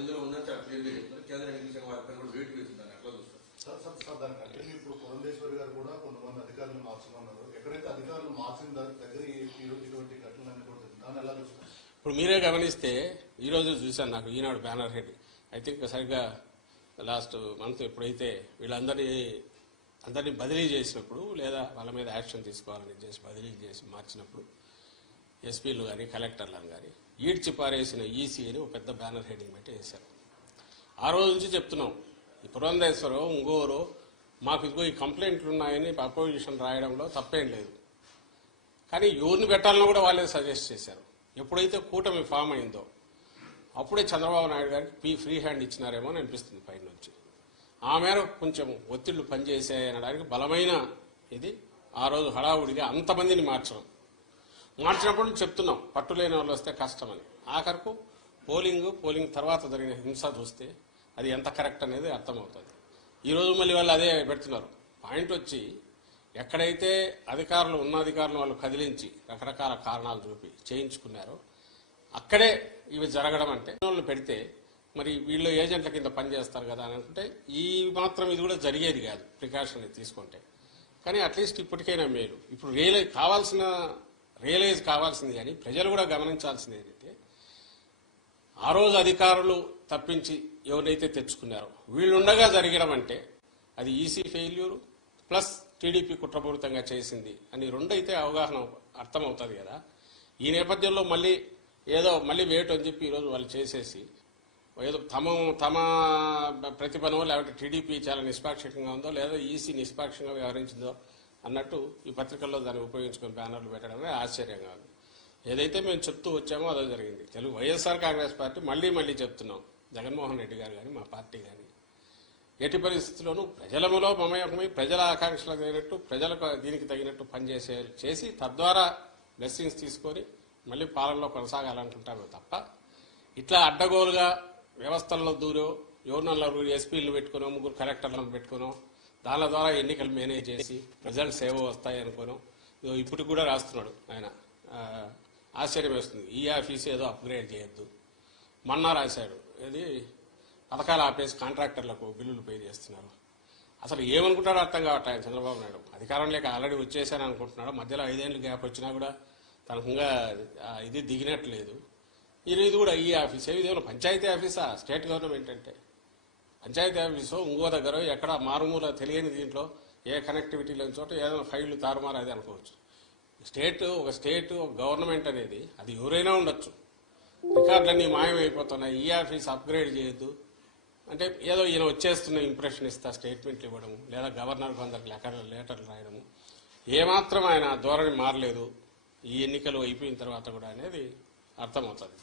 ఇందులో ఉందని చాలా క్లియర్గా చెప్తున్నారు. కేంద్ర ఎన్నికల సంఘం వారి కూడా వేటు వేస్తున్నారు. అట్లా చూస్తారు సార్ దానికంటే ఇప్పుడు పురంధేశ్వరి గారు కూడా కొంతమంది అధికారులు మార్చమన్నారు. ఎక్కడైతే అధికారులు మార్చిన దగ్గర ఇటువంటి ఘటనలన్నీ కూడా దాన్ని ఎలా చూస్తారు? ఇప్పుడు మీరే గమనిస్తే ఈరోజు చూశాను, నాకు ఈనాడు బ్యానర్ హెడ్ ఐ థింక్ సరిగ్గా లాస్ట్ మంత్ ఎప్పుడైతే అందరినీ బదిలీ చేసినప్పుడు లేదా వాళ్ళ మీద యాక్షన్ తీసుకోవాలని చేసి బదిలీ చేసి మార్చినప్పుడు ఎస్పీలు కానీ కలెక్టర్లను కానీ ఈడ్చి పారేసిన ఈసీ అని ఒక పెద్ద బ్యానర్ హెడ్డింగ్ పెట్టి వేశారు. ఆ రోజు నుంచి చెప్తున్నాం, ఈ పురంధేశ్వరం ఇంకోరు మాకు ఇదిగో ఈ కంప్లైంట్లు ఉన్నాయని అపోజిషన్ రాయడంలో తప్పేం లేదు, కానీ ఎవరిని పెట్టాలని కూడా వాళ్ళే సజెస్ట్ చేశారు. ఎప్పుడైతే కూటమి ఫామ్ అయిందో అప్పుడే చంద్రబాబు నాయుడు గారికి ఫ్రీ హ్యాండ్ ఇచ్చినారేమో అని అనిపిస్తుంది పైన నుంచి. ఆ మేరకు కొంచెం ఒత్తిళ్లు పనిచేసాయనడానికి బలమైన ఇది ఆ రోజు హడావుడిగా అంతమందిని మార్చినప్పుడు చెప్తున్నాం పట్టులేని వాళ్ళు వస్తే కష్టమని. ఆఖరకు పోలింగ్ తర్వాత జరిగిన హింస చూస్తే అది ఎంత కరెక్ట్ అనేది అర్థమవుతుంది. ఈరోజు మళ్ళీ వాళ్ళు అదే పెడుతున్నారు. పాయింట్ వచ్చి ఎక్కడైతే ఉన్న అధికారులు వాళ్ళు కదిలించి రకరకాల కారణాలు చూపి చేయించుకున్నారో అక్కడే ఇవి జరగడం అంటే వాళ్ళు పెడితే మరి వీళ్ళు ఏజెంట్ల కింద పనిచేస్తారు కదా అని అనుకుంటే ఈ మాత్రం ఇది కూడా జరిగేది కాదు ప్రికాషన్ తీసుకుంటే. కానీ అట్లీస్ట్ ఇప్పటికైనా మేలు. ఇప్పుడు రియలైజ్ కావాల్సింది కానీ ప్రజలు కూడా గమనించాల్సింది ఏంటంటే ఆ రోజు అధికారులు తప్పించి ఎవరైతే తెచ్చుకున్నారో వీళ్ళుండగా జరగడం అంటే అది ఈసీ ఫెయిల్యూరు ప్లస్ టీడీపీ కుట్రపూరితంగా చేసింది అని రెండైతే అవగాహన అర్థమవుతుంది కదా. ఈ నేపథ్యంలో మళ్ళీ వేటు అని చెప్పి ఈరోజు వాళ్ళు చేసేసి ఏదో తమ ప్రతిభనో లేకపోతే టీడీపీ చాలా నిష్పాక్షికంగా ఉందో లేదా ఈసీ నిష్పాక్షంగా వ్యవహరించిందో అన్నట్టు ఈ పత్రికల్లో దాన్ని ఉపయోగించుకుని బ్యానర్లు పెట్టడమే ఆశ్చర్యంగా ఉంది. ఏదైతే మేము చెప్తూ వచ్చామో అదే జరిగింది. వైఎస్ఆర్ కాంగ్రెస్ పార్టీ మళ్ళీ చెప్తున్నాం, జగన్మోహన్ రెడ్డి గారు కానీ మా పార్టీ కానీ ఎట్టి పరిస్థితుల్లోనూ ప్రజలములో మమేకమై ప్రజల ఆకాంక్షలకు తగినట్టు ప్రజలకు దీనికి తగినట్టు చేసి తద్వారా బ్లెస్సింగ్స్ తీసుకొని మళ్ళీ పాలనలో కొనసాగాలనుకుంటామే తప్ప ఇట్లా అడ్డగోలుగా వ్యవస్థల్లో ఎవరినల్లా ఎస్పీలు పెట్టుకునో 3 కలెక్టర్లను పెట్టుకునో దాని ద్వారా ఎన్నికలు మేనేజ్ చేసి రిజల్ట్స్ ఏవో వస్తాయి అనుకోను. ఇప్పుడు కూడా రాస్తున్నాడు ఆయన, ఆశ్చర్యం వేస్తుంది. ఈ ఆఫీస్ ఏదో అప్గ్రేడ్ చేయొద్దు మొన్న రాశాడు, ఇది పథకాలు ఆపేసి కాంట్రాక్టర్లకు బిల్లులు పే చేస్తున్నారు. అసలు ఏమనుకుంటాడో అర్థం కావట్లేదు చంద్రబాబు నాయుడు. అధికారం లేక ఆల్రెడీ వచ్చేసాను అనుకుంటున్నాడు. మధ్యలో 5 ఏళ్ళు గ్యాప్ వచ్చినా కూడా తనకుంగా ఇది దిగినట్లేదు. ఇది కూడా ఈ ఆఫీస్ ఇదేమో పంచాయతీ ఆఫీసా? స్టేట్ గవర్నమెంట్ అంటే పంచాయతీ ఆఫీసు ఇంకో దగ్గర ఎక్కడ మారుమూల తెలియని దీంట్లో ఏ కనెక్టివిటీ లేని చోట ఏదైనా ఫైళ్లు తారుమారు అది అనుకోవచ్చు. ఒక గవర్నమెంట్ అనేది అది ఎవరైనా ఉండొచ్చు. రికార్డులన్నీ మాయమైపోతున్నాయి. ఈ ఆఫీస్ అప్గ్రేడ్ చేయొద్దు అంటే ఏదో ఈయన వచ్చేస్తున్న ఇంప్రెషన్ ఇస్తా స్టేట్మెంట్లు ఇవ్వడము లేదా గవర్నర్ కొందరికి లెటర్లు రాయడము. ఏమాత్రం ఆయన ధోరణి మారలేదు ఈ ఎన్నికలు అయిపోయిన తర్వాత కూడా అనేది అర్థమవుతుంది.